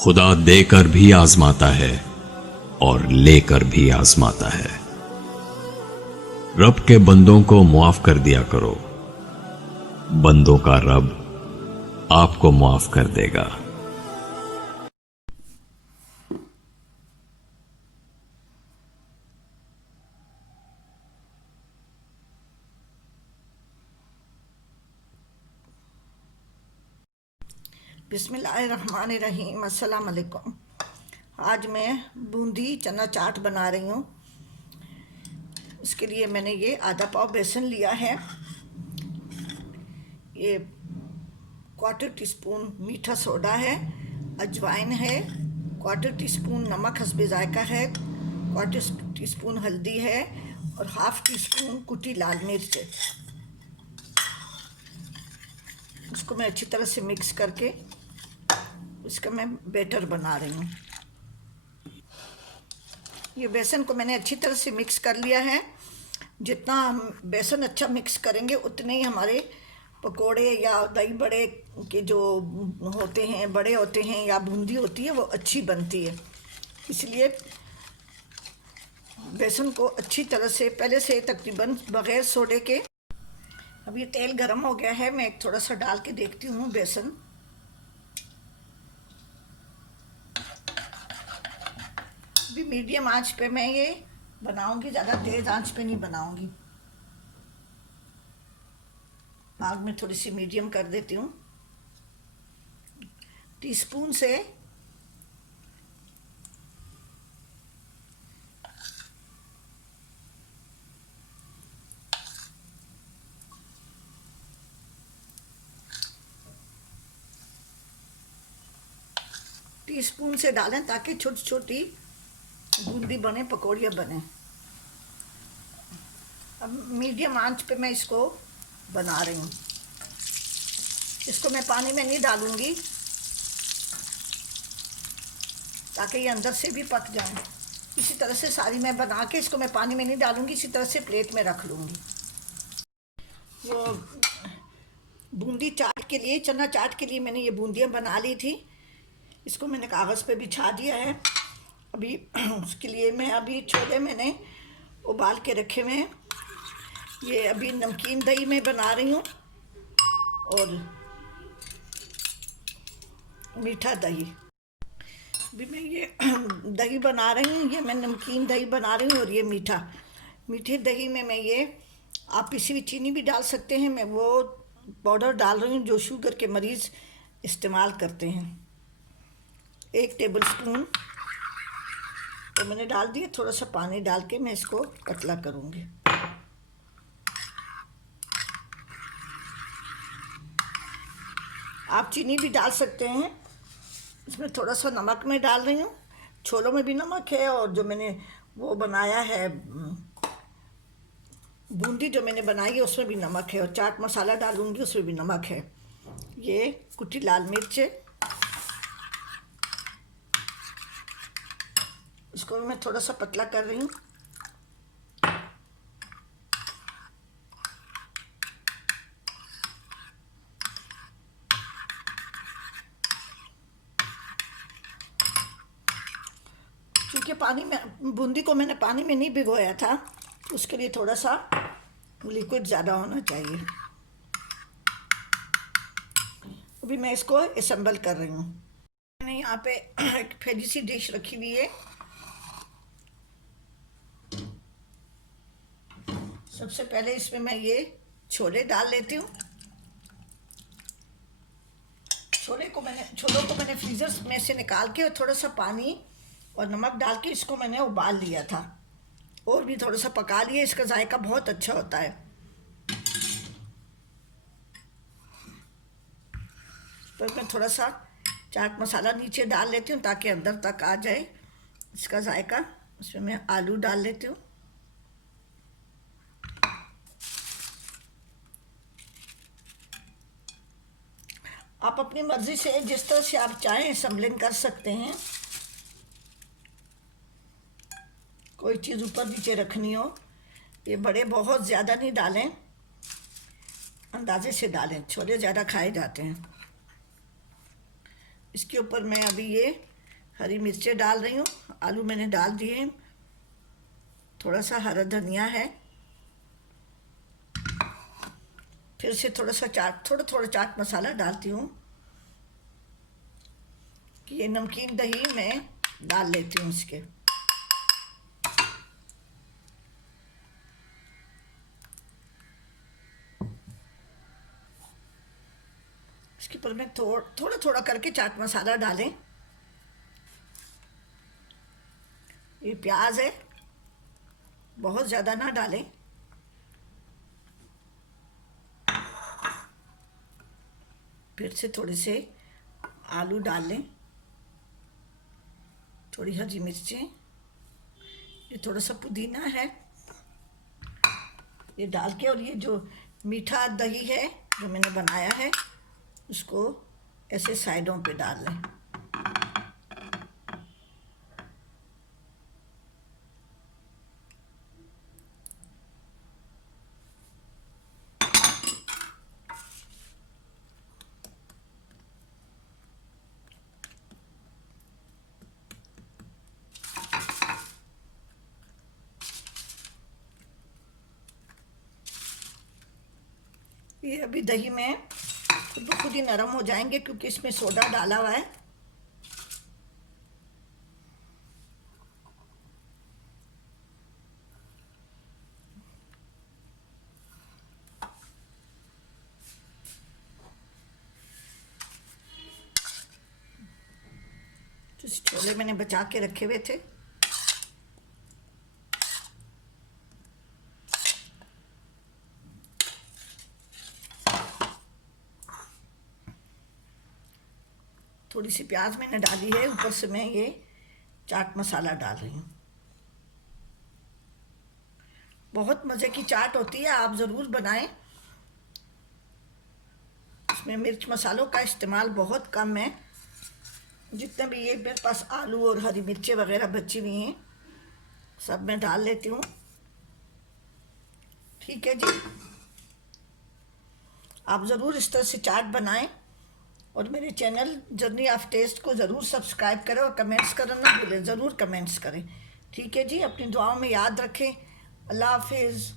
खुदा देकर भी आजमाता है और लेकर भी आजमाता है। रब के बंदों को मुआफ कर दिया करो, बंदों का रब आपको मुआफ कर देगा। बिस्मिल्लाहिर्रहमानिर्रहीम। अस्सलाम वालेकुम। आज मैं बूंदी चना चाट बना रही हूँ। इसके लिए मैंने ये आधा पाव बेसन लिया है, ये 1/4 टीस्पून मीठा सोडा है, अजवाइन है, 1/4 टीस्पून नमक हस्बे जायका है, 1/4 टीस्पून हल्दी है और 1/2 टीस्पून कुटी लाल मिर्च है। उसको मैं अच्छी तरह से मिक्स करके इसका मैं बैटर बना रही हूँ। ये बेसन को मैंने अच्छी तरह से मिक्स कर लिया है। जितना हम बेसन अच्छा मिक्स करेंगे उतने ही हमारे पकोड़े या दही बड़े के जो होते हैं, बड़े होते हैं या बूंदी होती है, वो अच्छी बनती है। इसलिए बेसन को अच्छी तरह से पहले से तकरीबन बग़ैर सोडे के। अब ये तेल गरम हो गया है, मैं थोड़ा सा डाल के देखती हूँ बेसन। भी मीडियम आंच पे मैं ये बनाऊंगी, ज़्यादा तेज़ आंच पे नहीं बनाऊंगी। आग में थोड़ी सी मीडियम कर देती हूँ। टीस्पून से डालें ताकि छोटी छोटी बूंदी बने, पकौड़ियाँ बने। अब मीडियम आंच पे मैं इसको बना रही हूँ। इसको मैं पानी में नहीं डालूंगी ताकि ये अंदर से भी पक जाए। इसी तरह से सारी मैं बना के इसको मैं पानी में नहीं डालूंगी, इसी तरह से प्लेट में रख लूँगी। वो बूंदी चाट के लिए, चना चाट के लिए मैंने ये बूंदियाँ बना ली थी। इसको मैंने कागज़ पे बिछा दिया है। अभी उसके लिए मैं अभी छोले मैंने उबाल के रखे हुए हैं। ये अभी नमकीन दही में बना रही हूँ और मीठा दही। अभी मैं ये दही बना रही हूँ, ये मैं नमकीन दही बना रही हूँ और ये मीठे दही में मैं ये, आप पिसी हुई चीनी भी डाल सकते हैं, मैं वो पाउडर डाल रही हूँ जो शुगर के मरीज़ इस्तेमाल करते हैं। 1 टेबल स्पून तो मैंने डाल दिया। थोड़ा सा पानी डाल के मैं इसको पतला करूँगी। आप चीनी भी डाल सकते हैं। इसमें थोड़ा सा नमक मैं डाल रही हूँ। छोलों में भी नमक है और जो मैंने वो बनाया है, बूंदी जो मैंने बनाई है उसमें भी नमक है, और चाट मसाला डालूँगी उसमें भी नमक है। ये कुटी लाल मिर्च है, इसको मैं थोड़ा सा पतला कर रही हूँ। क्योंकि पानी में बूंदी को मैंने पानी में नहीं भिगोया था, उसके लिए थोड़ा सा लिक्विड ज़्यादा होना चाहिए। अभी मैं इसको असेंबल कर रही हूँ। मैंने यहाँ पे एक फैली सी डिश रखी हुई है। सबसे पहले इसमें मैं ये छोले डाल लेती हूँ। छोलों को मैंने फ्रीज़र में से निकाल के और थोड़ा सा पानी और नमक डाल के इसको मैंने उबाल लिया था और भी थोड़ा सा पका लिया। इसका जायका बहुत अच्छा होता है। पर मैं थोड़ा सा चाट मसाला नीचे डाल लेती हूँ ताकि अंदर तक आ जाए इसका जायका। उसमें मैं आलू डाल लेती हूँ। आप अपनी मर्ज़ी से जिस तरह से आप चाहें असेंबलिंग कर सकते हैं। कोई चीज़ ऊपर नीचे रखनी हो, ये बड़े बहुत ज़्यादा नहीं डालें, अंदाजे से डालें, छोले ज़्यादा खाए जाते हैं। इसके ऊपर मैं अभी ये हरी मिर्चें डाल रही हूँ। आलू मैंने डाल दिए, थोड़ा सा हरा धनिया है, फिर से थोड़ा चाट मसाला डालती हूँ कि ये नमकीन दही मैं डाल लेती हूँ इसके। इसके ऊपर में थोड़ा थोड़ा करके चाट मसाला डालें। ये प्याज है, बहुत ज़्यादा ना डालें। फिर से थोड़े से आलू डाल लें, थोड़ी हरी मिर्चें, ये थोड़ा सा पुदीना है, ये डाल के, और ये जो मीठा दही है जो मैंने बनाया है उसको ऐसे साइडों पे डाल लें। ये अभी दही में खुद ब खुद ही नरम हो जाएंगे क्योंकि इसमें सोडा डाला हुआ है। तो छोले मैंने बचा के रखे हुए थे, थोड़ी सी प्याज मैंने डाली है, ऊपर से मैं ये चाट मसाला डाल रही हूँ। बहुत मज़े की चाट होती है, आप ज़रूर बनाएं। इसमें मिर्च मसालों का इस्तेमाल बहुत कम है। जितने भी ये मेरे पास आलू और हरी मिर्चें वगैरह बची हुई हैं सब मैं डाल लेती हूँ। ठीक है जी, आप ज़रूर इस तरह से चाट बनाएं और मेरे चैनल जर्नी ऑफ टेस्ट को ज़रूर सब्सक्राइब करें और कमेंट्स करना ना भूलें, ज़रूर कमेंट्स करें। ठीक है जी, अपनी दुआओं में याद रखें। अल्लाह हाफिज़।